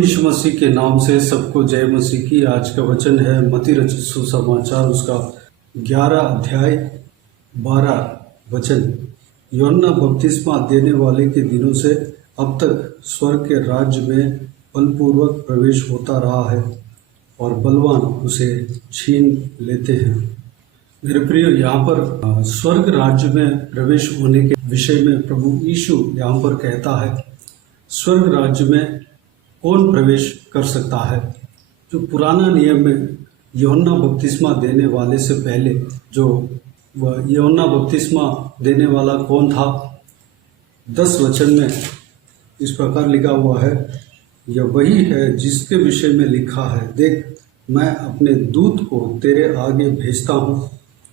यीशु मसीह के नाम से सबको जय मसीह की। आज का वचन है मत्ती रचित सुसमाचार उसका 11 अध्याय 12 वचन। यूहन्ना बपतिस्मा देने वाले के दिनों से अब तक स्वर्ग के राज्य में बलपूर्वक प्रवेश होता रहा है और बलवान उसे छीन लेते हैं। मेरे प्रिय, यहाँ पर स्वर्ग राज्य में प्रवेश होने के विषय में प्रभु यीशु यहाँ पर कहता है स्वर्ग राज्य में कौन प्रवेश कर सकता है। जो पुराना नियम में यूहन्ना बपतिस्मा देने वाले से पहले जो यूहन्ना बपतिस्मा देने वाला कौन था, 10 वचन में इस प्रकार लिखा हुआ है, यह वही है जिसके विषय में लिखा है, देख मैं अपने दूत को तेरे आगे भेजता हूँ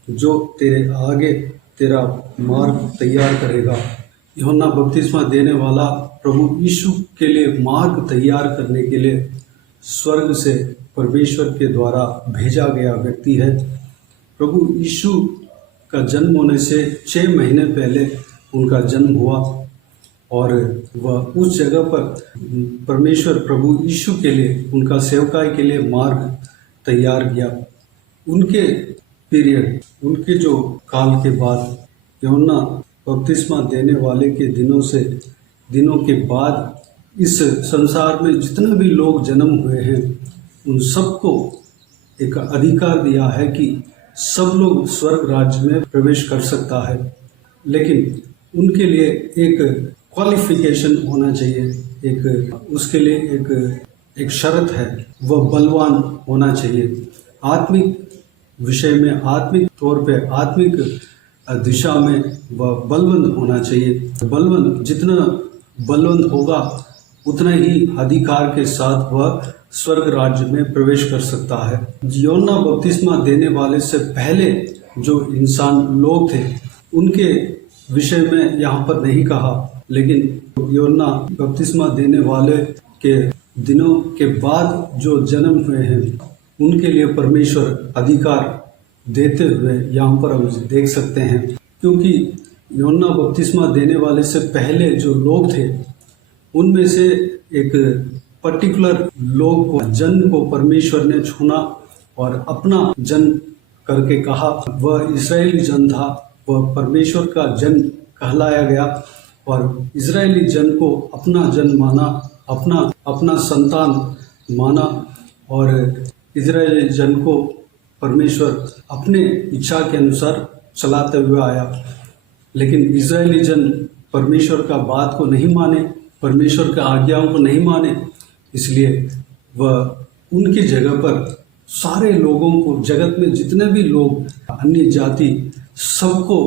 जो तेरे आगे तेरा मार्ग तैयार करेगा। यूहन्ना बपतिस्मा देने वाला प्रभु यीशु के लिए मार्ग तैयार करने के लिए स्वर्ग से परमेश्वर के द्वारा भेजा गया व्यक्ति है। प्रभु यीशु का जन्म होने से 6 महीने पहले उनका जन्म हुआ और वह उस जगह पर परमेश्वर प्रभु यीशु के लिए उनका सेवकाई के लिए मार्ग तैयार किया। उनके पीरियड, उनके जो काल के बाद यूहन्ना बपतिस्मा देने वाले के दिनों के बाद इस संसार में जितने भी लोग जन्म हुए हैं उन सबको एक अधिकार दिया है कि सब लोग स्वर्ग राज्य में प्रवेश कर सकता है, लेकिन उनके लिए एक क्वालिफिकेशन होना चाहिए, उसके लिए एक शर्त है, वह बलवान होना चाहिए। आत्मिक विषय में, आत्मिक तौर पे, आत्मिक दिशा में वह बलवंत होना चाहिए। जितना बलवंत होगा उतना ही अधिकार के साथ वह स्वर्ग राज्य में प्रवेश कर सकता है। यूहन्ना बपतिस्मा देने वाले से पहले जो इंसान लोग थे उनके विषय में यहाँ पर नहीं कहा, लेकिन यूहन्ना बपतिस्मा देने वाले के दिनों के बाद जो जन्म हुए हैं उनके लिए परमेश्वर अधिकार देते हुए यहाँ पर हम देख सकते हैं। क्योंकि यूहन्ना बपतिस्मा देने वाले से पहले जो लोग थे उनमें से एक पर्टिकुलर लोग को, जन को परमेश्वर ने चुना और अपना जन करके कहा। वह इस्राएली जन था, वह परमेश्वर का जन कहलाया गया और इस्राएली जन को अपना जन माना, अपना संतान माना और इस्राएली जन को परमेश्वर अपने इच्छा के अनुसार चलाते हुए आया। लेकिन इस्राएली जन परमेश्वर का बात को नहीं माने, परमेश्वर के आज्ञाओं को नहीं माने, इसलिए वह उनकी जगह पर सारे लोगों को, जगत में जितने भी लोग अन्य जाति, सबको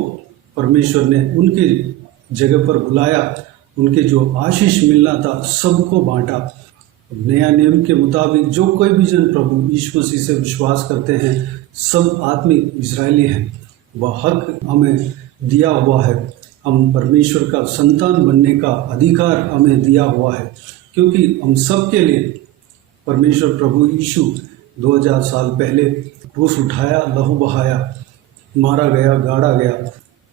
परमेश्वर ने उनके जगह पर बुलाया, उनके जो आशीष मिलना था सबको बांटा। नया नियम के मुताबिक जो कोई भी जन प्रभु यीशु मसीह से विश्वास करते हैं सब आत्मिक इजरायली हैं। वह हक हमें दिया हुआ है, हम परमेश्वर का संतान बनने का अधिकार हमें दिया हुआ है, क्योंकि हम सब के लिए परमेश्वर प्रभु यीशु 2000 साल पहले क्रूस उठाया, लहू बहाया, मारा गया, गाड़ा गया,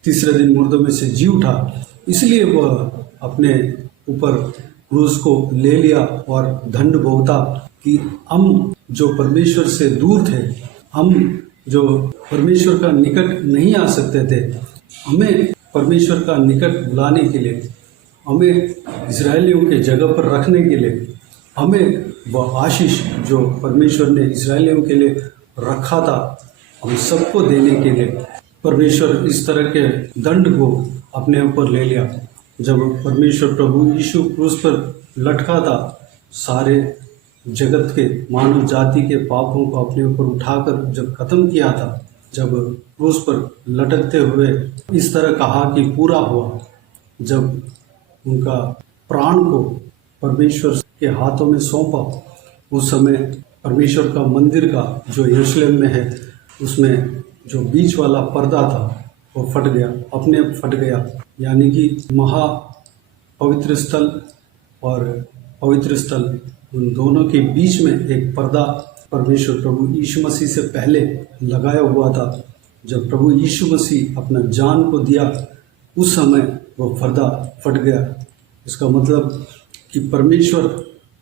तीसरे दिन मुर्दों में से जी उठा। इसलिए वह अपने ऊपर क्रूस को ले लिया और दंड भोगता कि हम जो परमेश्वर से दूर थे, हम जो परमेश्वर का निकट नहीं आ सकते थे, हमें परमेश्वर का निकट बुलाने के लिए, हमें इस्राएलियों के जगह पर रखने के लिए, हमें वह आशीष जो परमेश्वर ने इस्राएलियों के लिए रखा था हम सबको देने के लिए परमेश्वर इस तरह के दंड को अपने ऊपर ले लिया। जब परमेश्वर प्रभु यीशु क्रूस पर लटका था, सारे जगत के मानव जाति के पापों को अपने ऊपर उठाकर जब खत्म किया था, जब क्रूस पर लटकते हुए इस तरह कहा कि पूरा हुआ, जब उनका प्राण को परमेश्वर के हाथों में सौंपा, उस समय परमेश्वर का मंदिर का जो यरूशलेम में है उसमें जो बीच वाला पर्दा था वो फट गया, अपने फट गया। यानी कि महा पवित्र स्थल और पवित्र स्थल, उन दोनों के बीच में एक पर्दा परमेश्वर प्रभु यीशु मसीह से पहले लगाया हुआ था। जब प्रभु यीशु मसीह अपना जान को दिया उस समय वो पर्दा फट गया। इसका मतलब कि परमेश्वर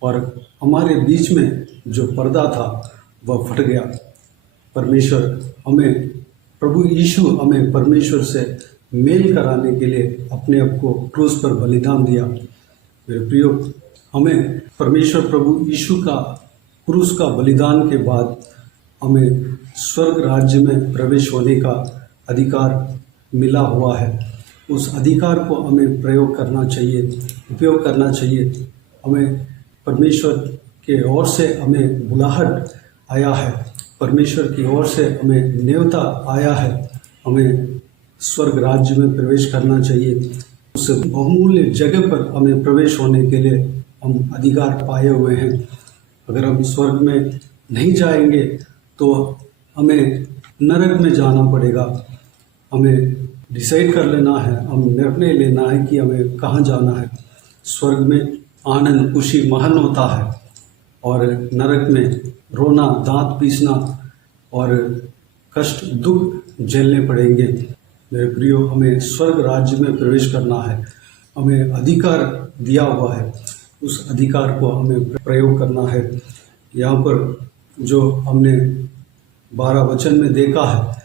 और हमारे बीच में जो पर्दा था वह फट गया। परमेश्वर हमें, प्रभु यीशु हमें परमेश्वर से मेल कराने के लिए अपने आप को क्रूस पर बलिदान दिया। मेरे प्रियो, हमें परमेश्वर प्रभु यीशु का क्रूस का बलिदान के बाद हमें स्वर्ग राज्य में प्रवेश होने का अधिकार मिला हुआ है। उस अधिकार को हमें प्रयोग करना चाहिए, उपयोग करना चाहिए। हमें परमेश्वर के ओर से हमें बुलाहट आया है, परमेश्वर की ओर से हमें न्योता आया है। हमें स्वर्ग राज्य में प्रवेश करना चाहिए। उस बहुमूल्य जगह पर हमें प्रवेश होने के लिए हम अधिकार पाए हुए हैं। अगर हम स्वर्ग में नहीं जाएंगे तो हमें नरक में जाना पड़ेगा। हमें डिसाइड कर लेना है, हम निर्णय लेना है कि हमें कहाँ जाना है। स्वर्ग में आनंद खुशी महान होता है और नरक में रोना, दांत पीसना और कष्ट दुख झेलने पड़ेंगे। मेरे प्रियो, हमें स्वर्ग राज्य में प्रवेश करना है। हमें अधिकार दिया हुआ है, उस अधिकार को हमें प्रयोग करना है। यहाँ पर जो हमने 12 वचन में देखा है,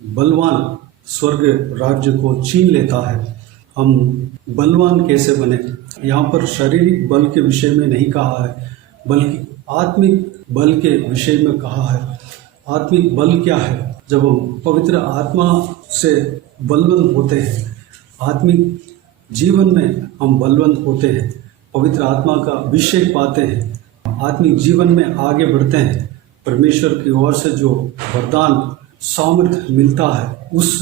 बलवान स्वर्ग राज्य को छीन लेता है। हम बलवान कैसे बने? यहाँ पर शारीरिक बल के विषय में नहीं कहा है, बल्कि आत्मिक बल के विषय में कहा है। आत्मिक बल क्या है? जब हम पवित्र आत्मा से बलवंत होते हैं, आत्मिक जीवन में हम बलवंत होते हैं, पवित्र आत्मा का अभिषेक पाते हैं, आत्मिक जीवन में आगे बढ़ते हैं। परमेश्वर की ओर से जो वरदान सामर्थ्य मिलता है, उस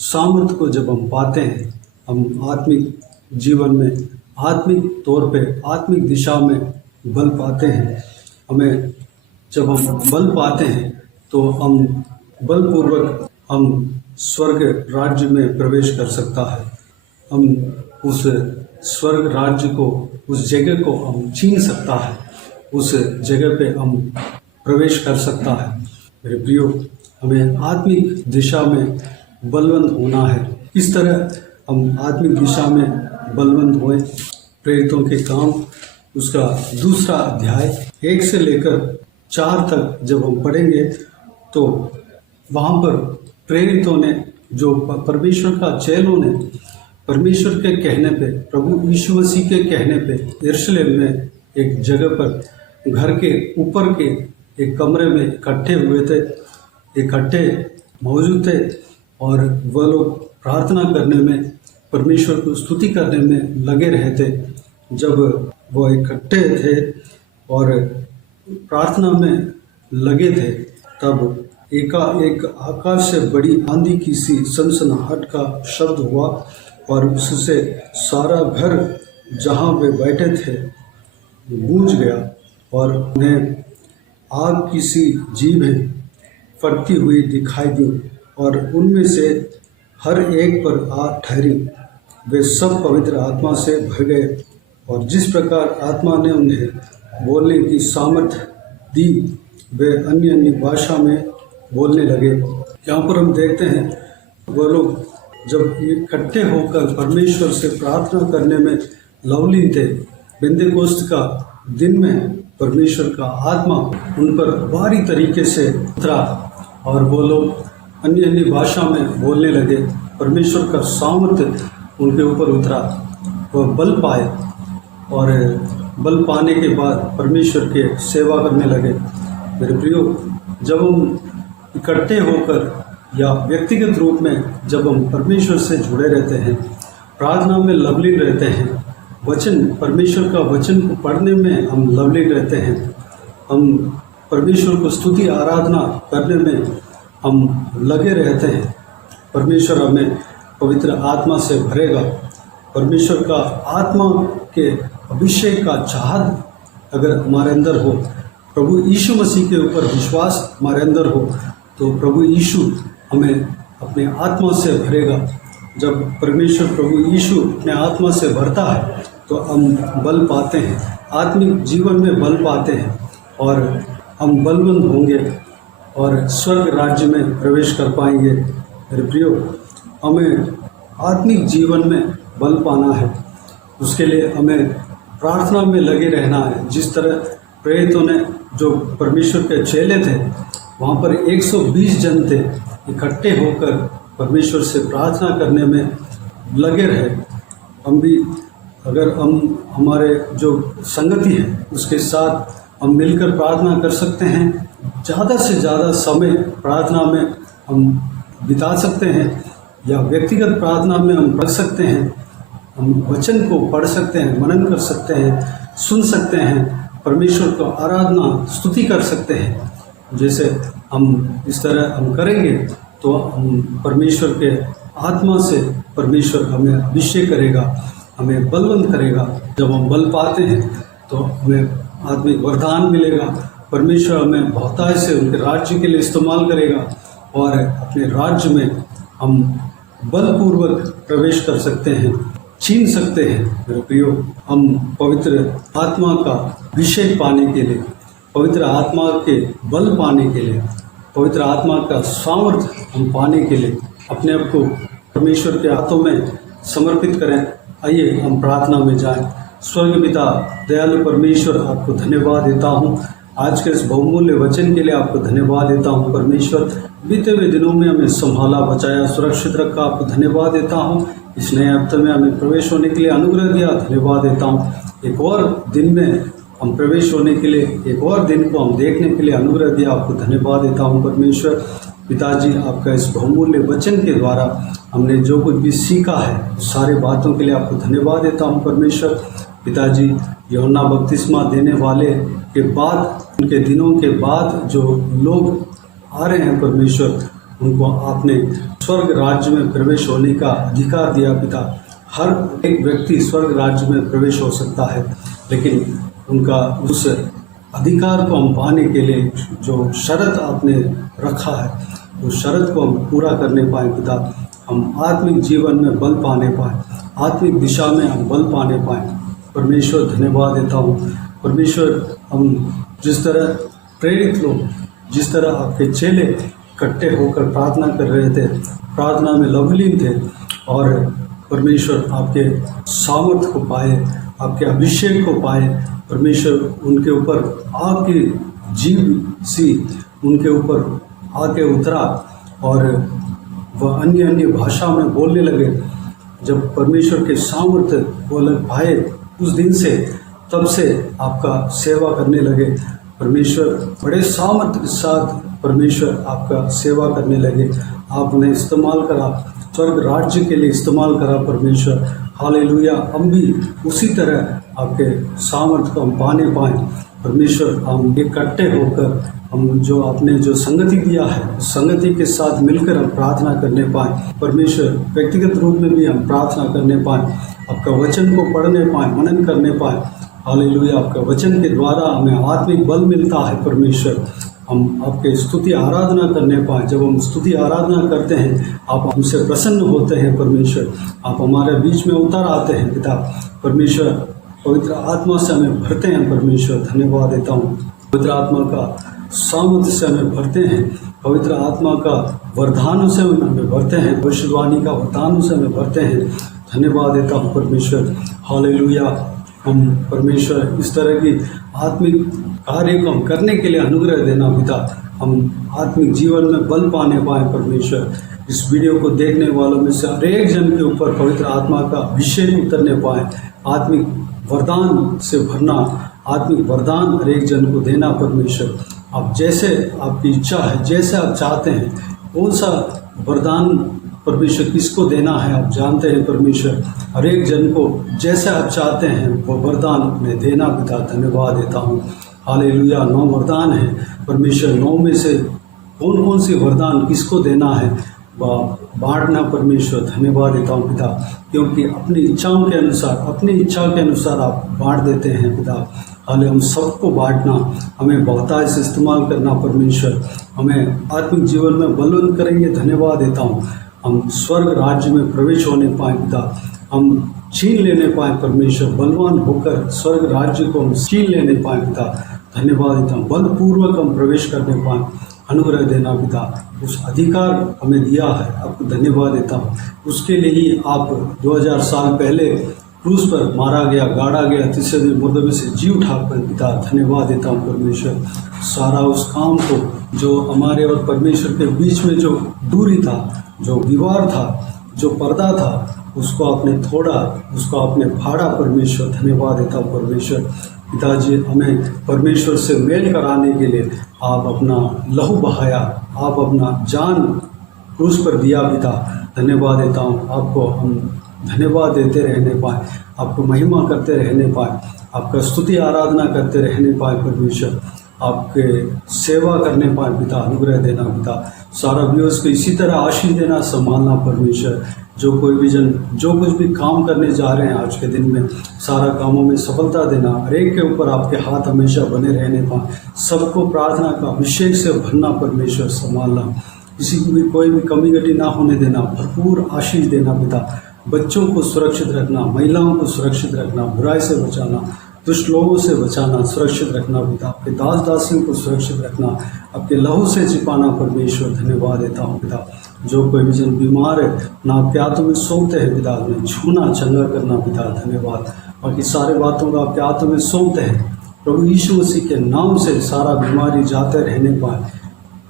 सामर्थ्य को जब हम पाते हैं, हम आत्मिक जीवन में, आत्मिक तौर पे, आत्मिक दिशा में बल पाते हैं। हमें जब हम बल पाते हैं तो हम बलपूर्वक हम स्वर्ग राज्य में प्रवेश कर सकता है। हम उस स्वर्ग राज्य को, उस जगह को हम छीन सकता है, उस जगह पे हम प्रवेश कर सकता है। मेरे प्रियो, हमें आत्मिक दिशा में बलवंत होना है। इस तरह हम आत्मिक दिशा में बलवंत हुए। प्रेरितों के काम उसका 2 अध्याय 1 से लेकर 4 तक जब हम पढ़ेंगे तो वहाँ पर प्रेरितों ने, जो परमेश्वर का चेलों ने परमेश्वर के कहने पे, प्रभु यीशु मसीह के कहने पे यरूशलेम में एक जगह पर घर के ऊपर के एक कमरे में इकट्ठे हुए थे, इकट्ठे मौजूद थे और वह लोग प्रार्थना करने में, परमेश्वर को स्तुति करने में लगे रहे थे। जब वह इकट्ठे थे और प्रार्थना में लगे थे, तब एकाएक आकाश से बड़ी आंधी की सी सनसनाहट का शब्द हुआ और उससे सारा घर जहाँ वे बैठे थे गूंज गया और उन्हें आग की सी जीभें फटती हुई दिखाई दी और उनमें से हर एक पर आग ठहरी। वे सब पवित्र आत्मा से भर गए और जिस प्रकार आत्मा ने उन्हें बोलने की सामर्थ्य दी, वे अन्य अन्य भाषा में बोलने लगे। यहाँ पर हम देखते हैं वह लोग जब इकट्ठे होकर परमेश्वर से प्रार्थना करने में लवलीन थे। पेंतेकोस्त का दिन में परमेश्वर का आत्मा उन पर भारी तरीके से उतरा और वो लोग अन्य अन्य भाषा में बोलने लगे। परमेश्वर का सामर्थ्य उनके ऊपर उतरा, वह बल पाए और बल पाने के बाद परमेश्वर के सेवा करने लगे। मेरे प्रियो, जब हम इकट्ठे होकर या व्यक्तिगत रूप में जब हम परमेश्वर से जुड़े रहते हैं, प्रार्थना में लवलीन रहते हैं, वचन, परमेश्वर का वचन को पढ़ने में हम लवलीन रहते हैं, हम परमेश्वर को स्तुति आराधना करने में हम लगे रहते हैं, परमेश्वर हमें पवित्र आत्मा से भरेगा। परमेश्वर का आत्मा के अभिषेक का चाहत अगर हमारे अंदर हो, प्रभु यीशु मसीह के ऊपर विश्वास हमारे अंदर हो, तो प्रभु यीशु हमें अपने आत्मा से भरेगा। जब परमेश्वर प्रभु यीशु अपने आत्मा से भरता है तो हम बल पाते हैं, आत्मिक जीवन में बल पाते हैं और हम बलवंत होंगे और स्वर्ग राज्य में प्रवेश कर पाएंगे। मेरे प्रियो, हमें आत्मिक जीवन में बल पाना है। उसके लिए हमें प्रार्थना में लगे रहना है। जिस तरह प्रेरितों ने, जो परमेश्वर के चेले थे, वहाँ पर 120 जन थे, इकट्ठे होकर परमेश्वर से प्रार्थना करने में लगे रहे। हम भी अगर हमारे जो संगति है उसके साथ हम मिलकर प्रार्थना कर सकते हैं, ज़्यादा से ज़्यादा समय प्रार्थना में हम बिता सकते हैं, या व्यक्तिगत प्रार्थना में हम रख सकते हैं, हम वचन को पढ़ सकते हैं, मनन कर सकते हैं, सुन सकते हैं, परमेश्वर को आराधना स्तुति कर सकते हैं। जैसे हम इस तरह हम करेंगे तो हम परमेश्वर के आत्मा से परमेश्वर हमें अभिषेक करेगा, हमें बलवंत करेगा। जब हम बल पाते हैं तो हमें आत्मिक वरदान मिलेगा। परमेश्वर हमें बहुतायत से उनके राज्य के लिए इस्तेमाल करेगा और अपने राज्य में हम बलपूर्वक प्रवेश कर सकते हैं, छीन सकते हैं। मेरे प्रियो, हम पवित्र आत्मा का अभिषेक पाने के लिए, पवित्र आत्मा के बल पाने के लिए, पवित्र आत्मा का सामर्थ्य हम पाने के लिए अपने आप को परमेश्वर के हाथों में समर्पित करें। आइए हम प्रार्थना में जाएं। स्वर्ग पिता, दयालु परमेश्वर, आपको धन्यवाद देता हूँ आज के इस बहुमूल्य वचन के लिए। आपको धन्यवाद देता हूँ परमेश्वर, बीते हुए दिनों में हमें संभाला, बचाया, सुरक्षित रखा। आपको धन्यवाद देता हूँ इस नए हफ्ते में हमें प्रवेश होने के लिए अनुग्रह दिया। धन्यवाद देता हूँ एक और दिन में हम प्रवेश होने के लिए, एक और दिन को हम देखने के लिए अनुग्रह दिया। आपको धन्यवाद देता हूँ परमेश्वर। पिताजी, आपका इस बहुमूल्य वचन के द्वारा हमने जो कुछ भी सीखा है, सारे बातों के लिए आपको धन्यवाद देता हूँ परमेश्वर। पिताजी, यूहन्ना बपतिस्मा देने वाले के बाद, उनके दिनों के बाद जो लोग आ रहे हैं परमेश्वर, उनको आपने स्वर्ग राज्य में प्रवेश होने का अधिकार दिया। पिता, हर एक व्यक्ति स्वर्ग राज्य में प्रवेश हो सकता है, लेकिन उनका उस अधिकार को हम पाने के लिए जो शर्त आपने रखा है, उस शर्त को हम पूरा करने पाए। पिता, हम आत्मिक जीवन में बल पाने पाए, आत्मिक दिशा में हम बल पाने पाए। परमेश्वर, धन्यवाद देता हूँ परमेश्वर। हम जिस तरह प्रेरित लोग, जिस तरह आपके चेले इकट्ठे होकर प्रार्थना कर रहे थे, प्रार्थना में लवलीन थे, और परमेश्वर आपके सामर्थ्य को पाए, आपके अभिषेक को पाए। परमेश्वर, उनके ऊपर आपकी जीव सी उनके ऊपर आके उतरा और वह अन्य अन्य भाषा में बोलने लगे। जब परमेश्वर के सामर्थ्य वो लग पाए, उस दिन से, तब से आपका सेवा करने लगे। परमेश्वर बड़े सामर्थ्य के साथ परमेश्वर आपका सेवा करने लगे। आप उन्हें इस्तेमाल करा, स्वर्ग राज्य के लिए इस्तेमाल करा परमेश्वर। हालेलुया। हम भी उसी तरह आपके सामर्थ्य को हम पाने पाएँ परमेश्वर। हम इकट्ठे होकर हम जो आपने जो संगति दिया है, संगति के साथ मिलकर हम प्रार्थना करने पाएँ परमेश्वर। व्यक्तिगत रूप में भी हम प्रार्थना करने पाएँ, आपका वचन को पढ़ने पाएँ, मनन करने पाएँ। हालेलुया। आपका वचन के द्वारा हमें आत्मिक बल मिलता है परमेश्वर। हम आपके स्तुति आराधना करने पाएँ। जब हम स्तुति आराधना करते हैं, आप हमसे प्रसन्न होते हैं परमेश्वर। आप हमारे बीच में उतर आते हैं पिता परमेश्वर। पवित्र आत्मा से हमें भरते हैं परमेश्वर। धन्यवाद देता हूँ। पवित्र आत्मा का सामर्थ्य से हमें भरते हैं, पवित्र आत्मा का वरदानों से हमें भरते हैं, भविष्यवाणी का वरदानों से हमें भरते हैं। धन्यवाद देता हूँ परमेश्वर। हालेलुया। हम परमेश्वर इस तरह की आत्मिक कार्य को हम करने के लिए अनुग्रह देना पिता। हम आत्मिक जीवन में बल पाने पाएँ परमेश्वर। इस वीडियो को देखने वालों में से हर एक जन के ऊपर पवित्र आत्मा का अभिषेक उतरने पाए, आत्मिक वरदान से भरना, आत्मिक वरदान हर एक जन को देना परमेश्वर। आप जैसे आपकी इच्छा है, जैसे आप चाहते हैं, कौन सा वरदान परमेश्वर किसको देना है आप जानते हैं परमेश्वर। हर एक जन को जैसे आप चाहते हैं वो वरदान में देना पिता। धन्यवाद देता हूँ। हालेलुया। 9 वरदान है परमेश्वर। 9 में से कौन कौन सी वरदान किसको देना है वह बांटना परमेश्वर। धन्यवाद देता हूँ पिता, क्योंकि अपनी इच्छाओं के अनुसार, अपनी इच्छा के अनुसार आप बांट देते हैं पिता। हाले हम सबको बांटना, हमें बहुतायत से इस्तेमाल करना परमेश्वर। हमें आत्मिक जीवन में बलवंत करेंगे। धन्यवाद देता हूँ। हम स्वर्ग राज्य में प्रवेश होने पाए पिता, हम छीन लेने पाए परमेश्वर। बलवान होकर स्वर्ग राज्य को हम छीन लेने पाए पिता। धन्यवाद देता हूँ। बलपूर्वक हम प्रवेश करने पाए, अनुग्रह देना पिता। उस अधिकार हमें दिया है, आपको धन्यवाद देता हूँ। उसके लिए ही आप 2000 साल पहले क्रूस पर मारा गया, गाड़ा गया, तीसरे दिन मुर्दे से जी उठा कर पिता धन्यवाद देता हूँ परमेश्वर। सारा उस काम को जो हमारे और परमेश्वर के बीच में जो दूरी था, जो दीवार था, जो पर्दा था, उसको आपने तोड़ा, उसको आपने फाड़ा परमेश्वर। धन्यवाद देता हूँ परमेश्वर। पिताजी, हमें परमेश्वर से मेल कराने के लिए आप अपना लहू बहाया, आप अपना जान क्रूस पर दिया पिता। धन्यवाद देता हूँ आपको। हम धन्यवाद देते रहने पाए, आपको महिमा करते रहने पाए, आपका स्तुति आराधना करते रहने पाए परमेश्वर, आपके सेवा करने पाए पिता। अनुग्रह देना पिता। सारा व्यूअर्स को इसी तरह आशीष देना, संभालना परमेश्वर। जो कोई भी जन जो कुछ भी काम करने जा रहे हैं आज के दिन में, सारा कामों में सफलता देना। हर एक के ऊपर आपके हाथ हमेशा बने रहने पाए। सबको प्रार्थना का अभिषेक से भरना परमेश्वर, संभालना। किसी को भी कोई भी कमी घटी ना होने देना, भरपूर आशीष देना पिता। बच्चों को सुरक्षित रखना, महिलाओं को सुरक्षित रखना, बुराई से बचाना, दुष्ट लोगों से बचाना, सुरक्षित रखना पिता। आपके दास दासियों को सुरक्षित रखना, आपके लहू से छिपाना परमेश्वर। धन्यवाद देता हूँ पिता। जो कोई भी जन बीमार है ना, आपके हाथों में सौंपते हैं पिता, उन्हें छूना, चंगा करना पिता। धन्यवाद। बाकी सारे बातों को आपके हाथों में सौंपते हैं प्रभु यीशु मसीह के नाम से। सारा बीमारी जाते रहने पाए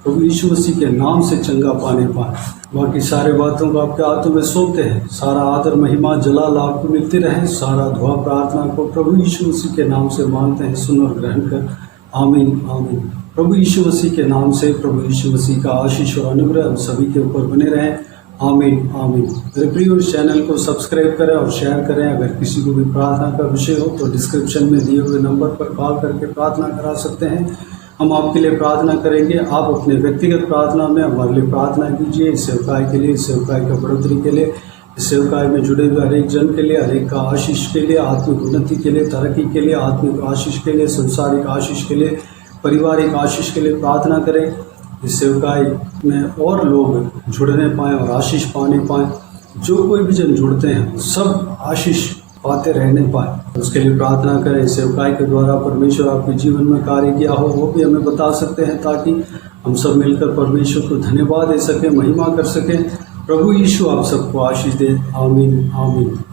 प्रभु यीशु मसीह के नाम से, चंगा पाने पाए। बाकी सारे बातों को आपके हाथों में सौंपते हैं। सारा आदर महिमा जलाल आपको मिलते रहे। सारा दुआ प्रार्थना को प्रभु यीशु मसीह के नाम से मांगते हैं, सुन और ग्रहण कर। आमीन आमीन। प्रभु यीशु मसीह के नाम से प्रभु यीशु मसीह का आशीष और अनुग्रह हम सभी के ऊपर बने रहें। आमीन आमीन। मेरे प्रिय, इस चैनल को सब्सक्राइब करें और शेयर करें। अगर किसी को भी प्रार्थना का विषय हो तो डिस्क्रिप्शन में दिए हुए नंबर पर कॉल करके प्रार्थना करा सकते हैं। हम आपके लिए प्रार्थना करेंगे। आप अपने व्यक्तिगत प्रार्थना में हमारे लिए प्रार्थना कीजिए। इस सेवकाई के लिए, इस सेवकाई का बढ़ोतरी के लिए, इस सेवकाई में जुड़े हुए हर एक जन के लिए, हर एक का आशीष के लिए, आत्मिक उन्नति के लिए, तरक्की के लिए, आत्मिक आशीष के लिए, संसारिक आशीष के लिए, पारिवारिक आशीष के लिए प्रार्थना करें। इस सेवकाई में और लोग जुड़ने पाएँ और आशीष पाने पाएँ। जो कोई भी जन जुड़ते हैं सब आशीष पाते रहने पाए, उसके लिए प्रार्थना करें। सेवकाई के द्वारा परमेश्वर आपके जीवन में कार्य किया हो वो भी हमें बता सकते हैं, ताकि हम सब मिलकर परमेश्वर को धन्यवाद दे सकें, महिमा कर सकें। प्रभु यीशु आप सबको आशीष दे। आमीन आमीन।